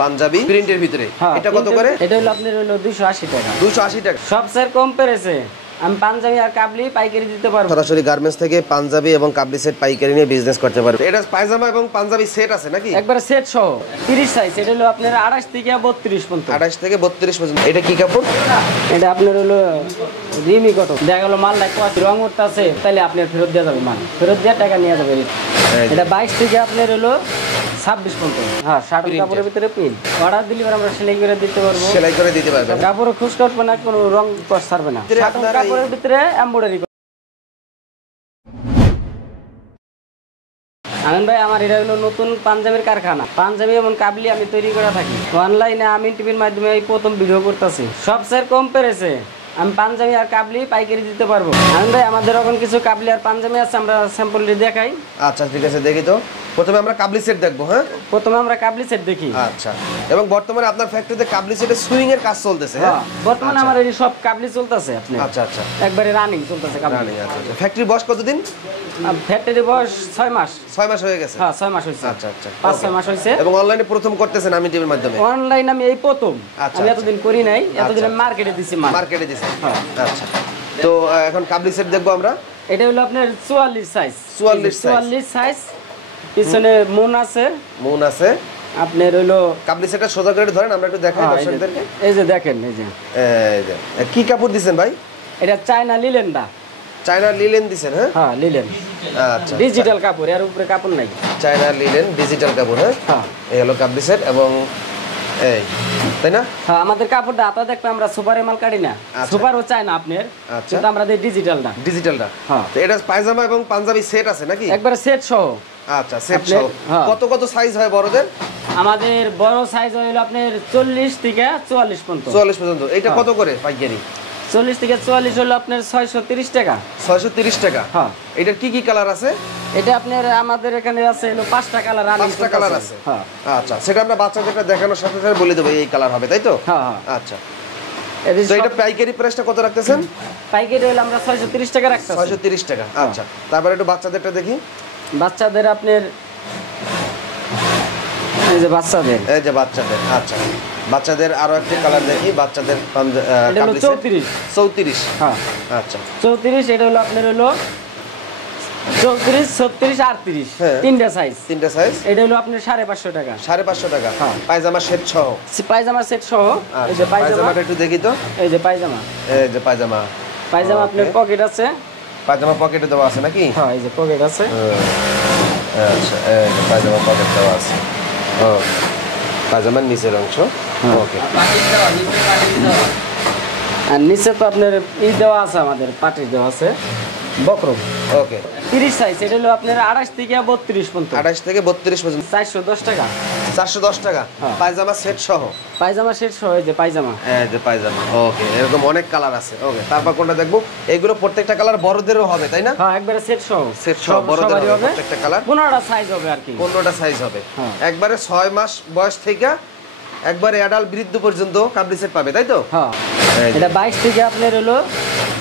পাঞ্জাবি প্রিন্টের ভিতরে। এটা কত করে? এটা হলো আপনার হলো 280 টাকা। 280 টাকা। সবচেয়ে কম পেরেছে। আমি পাঞ্জাবি আর কাবলি পাইকারি দিতে পারবো। সরাসরি গার্মেন্টস থেকে পাঞ্জাবি এবং কাবলি সেট পাইকারি নিয়ে বিজনেস করতে পারবে। এটা পায়জামা এবং পাঞ্জাবি সেট আছে নাকি? একবারে সেট সহ 30 সাইজ। এটা হলো আপনার 28 থেকে 32 পর্যন্ত। 28 থেকে 32 পর্যন্ত। এটা কি কাপড়? এটা আপনার হলো রিমি কটন। দেখা গেল মাল নাই কোয়ালিটি রং উঠতে আছে, তাহলে আপনার ফেরত দেওয়া যাবে, মাল ফেরত দিয়ে টাকা নিয়ে যাবে। এটা 22 থেকে আপনার হলো 26 পর্যন্ত। হ্যাঁ, শার্টের কাপড়ের ভিতরে পিন। অর্ডার দিলে আমরা সেলাই করে দিতে পারবো। সেলাই করে দিতে পারবেন। কাপড় খুশ করবে না, কোনো রং কষ ছাড়বে না। শার্টের কাপড়ের ভিতরে এমব্রয়ডারি। আমিন ভাই, আমার এটা হলো নতুন পাঞ্জাবির কারখানা। পাঞ্জাবি এবং কাবলি আমি তৈরি করে থাকি। অনলাইনে আমিন টিভির মাধ্যমে এই প্রথম ভিডিও করতেছি। সবচেয়ে কম পেরেছে। আমি পাঞ্জাবি আর কাবলি পাইকারি দিতে পারবো। আমিন ভাই, আমাদের এখন কিছু কাবলি আর পাঞ্জাবি আছে, আমরা স্যাম্পলটি দেখাই। আচ্ছা, ঠিক আছে, দেখি তো। প্রথমে আমরা কাবলি সেট দেখবো। হ্যাঁ, প্রথমে আমরা কাবলি সেট দেখি। আচ্ছা, এবং বর্তমানে আপনার ফ্যাক্টরিতে কাবলি সেটের সুইং এর কাজ চলতেছে? হ্যাঁ, বর্তমানে আমার এই সব কাবলি চলতেছে। আপনি আচ্ছা আচ্ছা, একবারে রানিং চলতেছে কাবলি। আচ্ছা, ফ্যাক্টরি বয়স কতদিন? ফ্যাক্টরি বয়স 6 মাস। 6 মাস হয়ে গেছে? হ্যাঁ, 6 মাস হইছে। আচ্ছা আচ্ছা, 5-6 মাস হইছে। এবং অনলাইনে প্রথম করতেছেন আমিন টিভির মাধ্যমে? অনলাইন আমি এই প্রথম। আমি এতদিন করি নাই, এতদিন আমি মার্কেটে দিছি। মার্কেটে দিছি। আচ্ছা, তো এখন কাবলি সেট দেখবো আমরা। এটা হলো আপনার 44 সাইজ। 44 সাইজ। পিছনে মুন আছে। মুন আছে। আপনার হলো কাবলি সেটটা সোজা করে ধরেন, আমরা একটু দেখাই দর্শকদেরকে। এই যে দেখেন, এই যে কি কাপড় দিবেন ভাই? এটা চায়না লিলেন দা। চায়না লিলেন দিবেন? হ্যাঁ হ্যাঁ, লিলেন। আচ্ছা, ডিজিটাল কাপড়, এর উপরে কাপড় নাই। চায়না লিলেন ডিজিটাল কাপড়। হ্যাঁ, এই হলো কাবলি সেট। এবং এই, তাই না? হ্যাঁ, আমাদের কাপড়টা আপনারা দেখবে আমরা সুপারে মাল কাটি না। সুপারও চাই না আপনার, কিন্তু আমরা দেই ডিজিটালটা। ডিজিটালটা। হ্যাঁ, তো এটা পায়জামা এবং পাঞ্জাবি সেট আছে নাকি? একবারে সেট সহ। আচ্ছা, সেট সহ। কত কত সাইজ হয় বড়দের? আমাদের বড় সাইজ হলো আপনার 40 থেকে 44 পর্যন্ত। 44 পর্যন্ত। এটা কত করে পাইকারি? 40 থেকে 44 হলো আপনার 630 টাকা। 630 টাকা। হ্যাঁ, এটার কি কি কালার আছে? এটা আপনার আমাদের এখানে আছে হলো 5টা কালার। 5টা কালার আছে। হ্যাঁ, আচ্ছা, সেটা আমরা বাচ্চাদেরকে দেখানোর সাথে সাথে বলে দেব এই কালার হবে, তাই তো? হ্যাঁ হ্যাঁ, আচ্ছা। তো এটা পাইকারি প্রাইসটা কত রাখতেছেন? পাইকারি হলো আমরা 630 টাকা রাখতেছি। 630 টাকা। আচ্ছা, তারপর একটু বাচ্চাদেরটা দেখি। বাচ্চাদের আপনার এই যে বাচ্চাদের, এই যে বাচ্চাদের। আচ্ছা, বাচ্চাদের আরো একটা কালার দেখি। বাচ্চাদের কাবলি 34। 34। হ্যাঁ, আচ্ছা, 34। এটা হলো আপনার হলো 34, 36, 38। তিনটা সাইজ। এটা হলো আপনার 550 টাকা। 550 টাকা। হ্যাঁ, পায়জামা সেট সহ। পায়জামা সেট সহ। এই যে পায়জামাটা একটু দেখি তো। এই যে পায়জামা। এই যে পায়জামা। পায়জামা আপনার পকেট আছে। পায়জামা পকেটে দেওয়া আছে নাকি? হ্যাঁ, এই যে পকেট আছে। আচ্ছা, এই যে পায়জামা পকেট দেওয়া আছে। ও, পায়জামার নিচের অংশ। ওকে। আর নিচে তো আপনার দেওয়া আছে, আমাদের পাটি দেওয়া আছে বক্রম। ওকে। 30 সাইজ। এটা হলো আপনার 28 থেকে 32 পর্যন্ত। 28 থেকে 32 পর্যন্ত। 410 টাকা। 410 টাকা। পায়জামা সেট সহ। পায়জামা সেট সহ। এই যে পায়জামা। এই যে পায়জামা। ওকে, এরকম অনেক কালার আছে। ওকে, তারপর কোনটা দেখবো? এইগুলো প্রত্যেকটা কালার বড়দেরও হবে, তাই না? হ্যাঁ, একবারে সেট সহ। সেট সহ বড়দের হবে প্রত্যেকটা কালার। 15টা সাইজ হবে আর কি। 15টা সাইজ হবে। একবারে 6 মাস বয়স থেকে একবারে অ্যাডাল্ট বৃদ্ধ পর্যন্ত কাবলি সেট পাবে, তাই তো? হ্যাঁ, এটা 22 থেকে আপনার হলো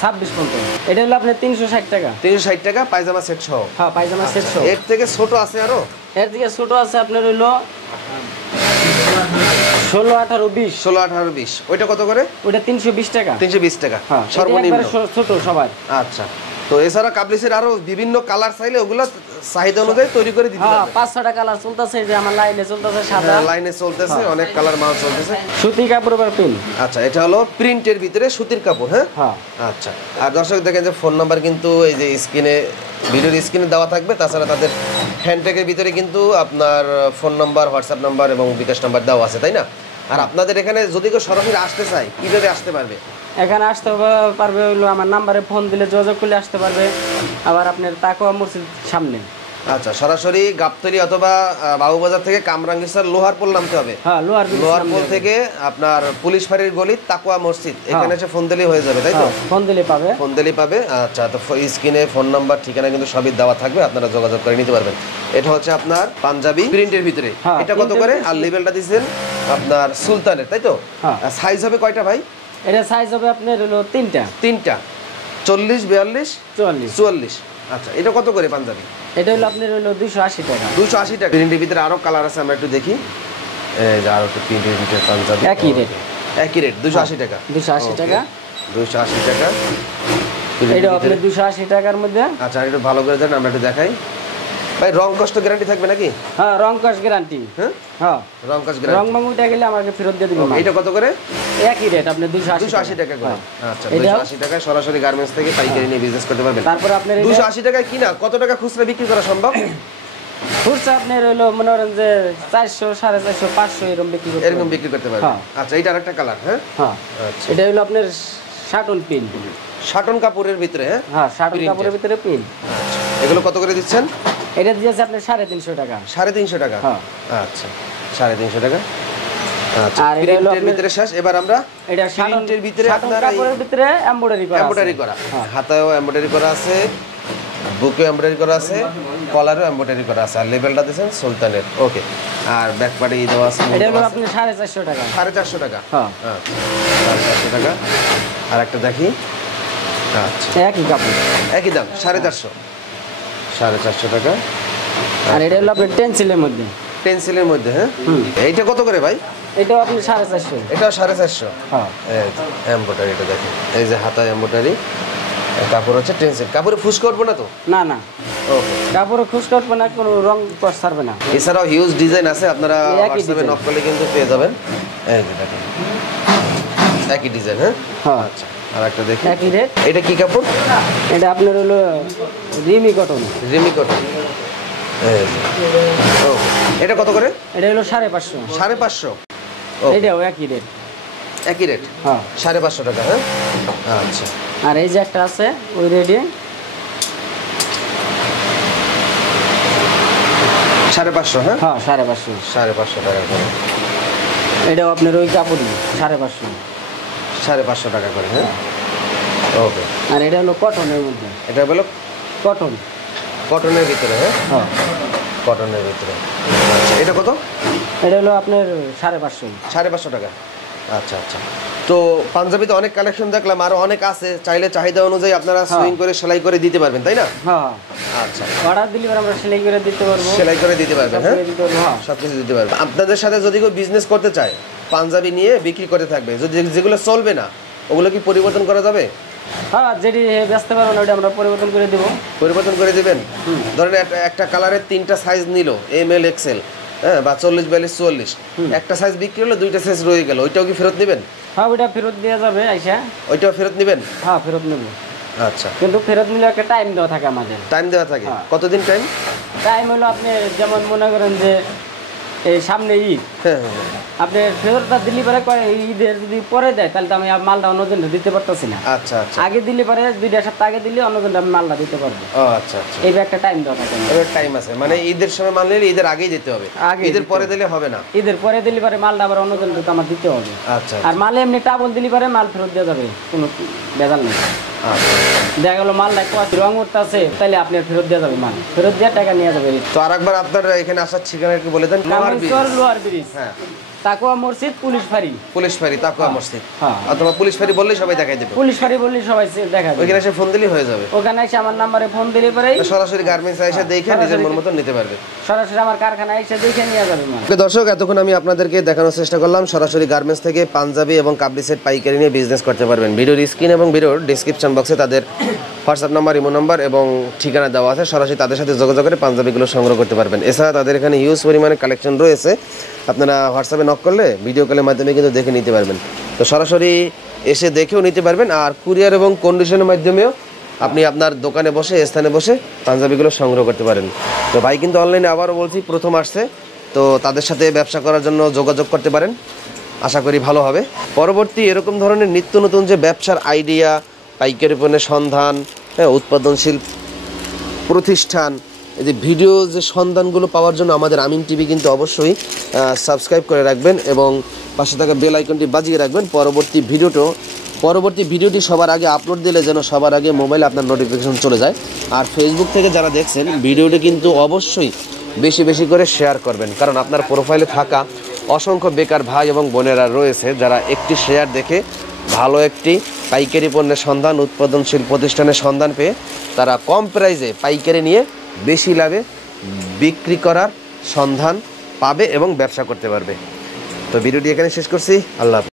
26 পর্যন্ত। এটা হলো আপনার 360 টাকা। 360 টাকা পায়জামা সেট সহ। হ্যাঁ, পায়জামা সেট সহ। এর থেকে ছোট আছে আরো? এর থেকে ছোট আছে আপনার হলো 16, 18, 20। 16, 18, 20। ওইটা কত করে? ওটা 320 টাকা। 320 টাকা। হ্যাঁ, সর্বনিম্ন। ছোট সবার। আচ্ছা, তো এছাড়া কাবলি সেট আরো বিভিন্ন কালার চাইলে ওগুলো চাহিদা অনুযায়ী তৈরি করে দিতে পারবে। 5-6টা কালার চলতেছে, যে আমার লাইনে চলতেছে সাদা। লাইনে চলতেছে, অনেক কালার মাল চলতেছে। সুতি কাপড় বা প্রিন্ট। আচ্ছা, এটা হলো প্রিন্টের ভিতরে সুতির কাপড়। হ্যাঁ, আচ্ছা। আর দর্শক দেখেন যে ফোন নাম্বার কিন্তু এই যে স্ক্রিনে, ভিডিওর স্ক্রিনে দেওয়া থাকবে। তাছাড়া তাদের হ্যান্ডটেকের ভিতরে কিন্তু আপনার ফোন নাম্বার, হোয়াটসঅ্যাপ নাম্বার এবং বিকাশ নাম্বার দেওয়া আছে, তাই না? আর আপনাদের এখানে যদি কেউ সরাসরি আসতে চায়, কিভাবে আসতে পারবে? এখানে আসতে পারবে হলো আমার নাম্বারে ফোন দিলে যোগাযোগ করলে আসতে পারবে। আবার আপনার তাকওয়া মসজিদ সামনে। আচ্ছা, সরাসরি গাবতলী অথবা বাবুবাজার থেকে কামরাঙ্গীরচর লোহারপুল নামতে হবে। হ্যাঁ, লোহারপুল থেকে আপনার পুলিশ ফাঁড়ির গলি তাকওয়া মসজিদ, এখানে এসে ফোন দিলেই হয়ে যাবে, তাই তো? ফোন দিলেই পাবে। ফোন দিলেই পাবে। আচ্ছা, তো স্ক্রিনে ফোন নাম্বার, ঠিকানা কিন্তু সবই দেওয়া থাকবে, আপনারা যোগাযোগ করে নিতে পারবেন। এটা হচ্ছে আপনার পাঞ্জাবি প্রিন্টের ভিতরে। এটা কত করে? আর লেভেলটা দিয়েছেন আপনার সুলতানের, তাই তো? সাইজ হবে কয়টা ভাই? এটা সাইজ হবে আপনার হলো 3টা। 40, 42, 44। আচ্ছা, এটা কত করে পাঞ্জাবি? এটা হলো আপনার হলো 280 টাকা। 280 টাকা। প্রিন্টের ভিতরে আরো কালার আছে, আমরা একটু দেখি। এই যে আরো প্রিন্টের পাঞ্জাবি একই রেট 280 টাকা 280 টাকা 280 টাকা এটা আপনি 280 টাকার মধ্যে। আচ্ছা একটু ভালো করে দেন আমরা একটু দেখাই ভাই। রং কষ্ট গ্যারান্টি থাকবে নাকি? হ্যাঁ রং কষ্ট গ্যারান্টি। হ্যাঁ রং কষ্ট গ্যারান্টি। রং মাং উঠে গেলে আমাকে ফেরত দিয়ে দিবেন। এটা কত করে? একই রেট আপনি 280 টাকা করে। আচ্ছা 280 টাকা সরাসরি গার্মেন্টস থেকে পাইকারি নিয়ে বিজনেস করতে পারবেন। তারপর আপনার 280 টাকায় কিনা কত টাকা খুচরা বিক্রি করা সম্ভব? খুচরা আপনার হলো মনে করেন যে 400 450 500 এরকম বিক্রি করতে পারবেন। আচ্ছা এটা আরেকটা কালার। হ্যাঁ আচ্ছা এটা হলো আপনার শাটন পিন, শাটন কাপড়ের ভিতরে। হ্যাঁ শাটন কাপড়ের ভিতরে পিন। এগুলো কত করে দিচ্ছেন? এটা দিয়েছে আপনি 350 টাকা। 350 টাকা। হ্যাঁ আচ্ছা 350 টাকা। আচ্ছা আর এটা হলো আপনার ভিতরে শেষ। এবার আমরা এটা শাটনের ভিতরে আপনার কাপড়ের ভিতরে এমব্রয়ডারি করা। হাতায়ও এমব্রয়ডারি করা আছে, বুকে এমব্রয়ডারি করা আছে, কলারও এমব্রয়ডারি করা আছে, আর লেবেলটা দিয়েছেন সুলতানের। ওকে আর ব্যাক পার্টে এই দেওয়া আছে। এটা হলো আপনি 450 টাকা। 450 টাকা। হ্যাঁ 450 টাকা। আর একটা দেখি। আচ্ছা একই কাপড় একই দাম 450 টাকা। আর এটা হলো আপনার টেন্সিলের মধ্যে। টেন্সিলের মধ্যে। হ্যাঁ এইটা কত করে ভাই? এটাও আপনি 450। এটাও 450। হ্যাঁ এমব্রয়ডারিটা দেখেন এই যে হাতা এমব্রয়ডারি। কাপড় হচ্ছে টেন্সিল। কাপড়ে ফুস করবো না তো? না না ওকে কাপড়ে ফুস করবে না, কোনো রং কষ ছাড়বে না। এছাড়াও হিউজ ডিজাইন আছে, আপনারা হোয়াটসঅ্যাপে নক করলে কিন্তু পেয়ে যাবেন। এই যে দেখেন একই ডিজাইন। হ্যাঁ আচ্ছা আর একটা দেখি একই রেট। এটা কি কাপড়? এটা আপনার হলো রিমি কটন। রিমি কটন। এটা কত করে? এটা হলো 550। 550। এটাও একই রেট। একই রেট। হ্যাঁ 550 টাকা। হ্যাঁ আচ্ছা আর এই যে একটা আছে ওই রেটে 550। হ্যাঁ 550 টাকা করে। এটাও আপনার ওই কাপড়ই 550 টাকা করে। হ্যাঁ ওকে আর এটা হলো কটনের মধ্যে। এটা হলো কটনের ভিতরে। হ্যাঁ কটনের ভিতরে। আচ্ছা এটা কত? এটা হলো আপনার 550 টাকা। আচ্ছা আচ্ছা তো পাঞ্জাবিতে অনেক কালেকশন দেখলাম, আরো অনেক আছে, চাইলে চাহিদা অনুযায়ী আপনারা সুইং করে সেলাই করে দিতে পারবেন, তাই না? হ্যাঁ আচ্ছা অর্ডার দিলে আমরা সেলাই করে দিতে পারবো। সেলাই করে দিতে পারবেন। হ্যাঁ সবকিছু দিতে পারবেন। আপনাদের সাথে যদি কেউ বিজনেস করতে চায়, পাঞ্জাবি নিয়ে বিক্রি করে থাকবে, যদি যেগুলো চলবে না ওগুলো কি পরিবর্তন করা যাবে? হ্যাঁ যেটি বেচতে পারবো না ওটা আমরা পরিবর্তন করে দেবো। পরিবর্তন করে দিবেন। ধরেন একটা কালারের 3টা সাইজ নিল, এমএল এক্সেল, হ্যাঁ বা 40 42 44, একটা সাইজ বিক্রি হলো 2টা সাইজ রয়ে গেল, ওইটাও কি ফেরত নেবেন? হ্যাঁ ওইটা ফেরত দেওয়া যাবে আইসা। ওইটাও ফেরত নেবেন? হ্যাঁ ফেরত নেব। আচ্ছা কিন্তু ফেরত নিলে একটা টাইম দেওয়া থাকে আমাদের। টাইম দেওয়া থাকে? কতদিন টাইম? টাইম হলো আপনি যেমন মনে করেন যে এই সামনে ঈদ, আপনি ফেরতটা দিলে পরে ঈদের যদি পরে দেয় তাহলে তো আমি মালটা অন্যদিন দিতে পারতেছি না। আচ্ছা আচ্ছা আগে দিলে পরে 2 সপ্তাহ আগে দিলে অন্যদিন আমি মালটা দিতে পারবো। ও আচ্ছা আচ্ছা এই একটা টাইম দেওয়া থাকে। এর টাইম আছে, মানে ঈদের সময় মাল নিলে ঈদের আগেই দিতে হবে, ঈদের পরে দিলে হবে না? ঈদের পরে দিলে পরে মালটা আবার অন্যদিন তো আমার দিতে হবে। আচ্ছা আর মালে এমনি টাবল দিলে পরে মাল ফেরত দেওয়া যাবে, কোনো ভেজাল নেই। দেখা গেল মালটা রং উঠতেছে তাহলে আপনি ফেরত দেওয়া যাবে, মাল ফেরত দিয়ে টাকা নিয়ে যাবে। তো আরেকবার আপনার এখানে আসার ঠিকানা একটু বলে দেন। লোয়ার ব্রিজ, হ্যাঁ তাকুয়া মসজিদ, পুলিশ ফাঁড়ি তাকুয়া মসজিদ। অথবা পুলিশ ফাঁড়ি বললেই সবাই দেখাই দেবে। পুলিশ ফাঁড়ি বললেই সবাই দেখাবে। ওখানে এসে ফোন দিলেই হয়ে যাবে। ওখানে এসে আমার নাম্বারে ফোন দিলে পরে সরাসরি গার্মেন্টসে এসে দেখে নিজের মন মতো নিতে পারবে। সরাসরি আমার কারখানায় এসে দেখে নিয়ে যাবে। দর্শক এতক্ষণ আমি আপনাদেরকে দেখানোর চেষ্টা করলাম সরাসরি গার্মেন্টস থেকে পাঞ্জাবি এবং কাবলি সেট পাইকারি নিয়ে বিজনেস করতে পারবেন। ভিডিওর স্ক্রিন এবং ভিডিওর ডেসক্রিপশন বক্সে তাদের হোয়াটসঅ্যাপ নাম্বার, ইমো নাম্বার এবং ঠিকানা দেওয়া আছে, সরাসরি তাদের সাথে যোগাযোগ করে পাঞ্জাবিগুলো সংগ্রহ করতে পারবেন। এছাড়া তাদের এখানে হিউজ পরিমাণে কালেকশন রয়েছে, আপনারা হোয়াটসঅ্যাপে নক করলে ভিডিও কলের মাধ্যমে কিন্তু দেখে নিতে পারবেন। তো সরাসরি এসে দেখেও নিতে পারবেন, আর কুরিয়ার এবং কন্ডিশনের মাধ্যমেও আপনি আপনার দোকানে বসে স্থানে বসে পাঞ্জাবিগুলো সংগ্রহ করতে পারেন। তো ভাই কিন্তু অনলাইনে আবারও বলছি প্রথম আসছে, তো তাদের সাথে ব্যবসা করার জন্য যোগাযোগ করতে পারেন, আশা করি ভালো হবে। পরবর্তী এরকম ধরনের নিত্য নতুন যে ব্যবসার আইডিয়া, পাইকারি পণ্যের সন্ধান, উৎপাদনশীল প্রতিষ্ঠান, এই যে ভিডিও যে সন্ধানগুলো পাওয়ার জন্য আমাদের আমিন টিভি কিন্তু অবশ্যই সাবস্ক্রাইব করে রাখবেন এবং পাশে থাকা বেল আইকনটি বাজিয়ে রাখবেন। পরবর্তী ভিডিওটি সবার আগে আপলোড দিলে যেন সবার আগে মোবাইলে আপনার নোটিফিকেশন চলে যায়। আর ফেসবুক থেকে যারা দেখছেন ভিডিওটি কিন্তু অবশ্যই বেশি বেশি করে শেয়ার করবেন, কারণ আপনার প্রোফাইলে থাকা অসংখ্য বেকার ভাই এবং বোনেরা রয়েছে যারা একটি শেয়ার দেখে ভালো একটি পাইকারি পণ্যের সন্ধান, উৎপাদনশীল প্রতিষ্ঠানের সন্ধান পেয়ে তারা কম প্রাইসে পাইকারি নিয়ে বেশি লাভে বিক্রি করার সন্ধান পাবে এবং ব্যবসা করতে পারবে। তো ভিডিওটি এখানে শেষ করছি। আল্লাহ হাফেজ।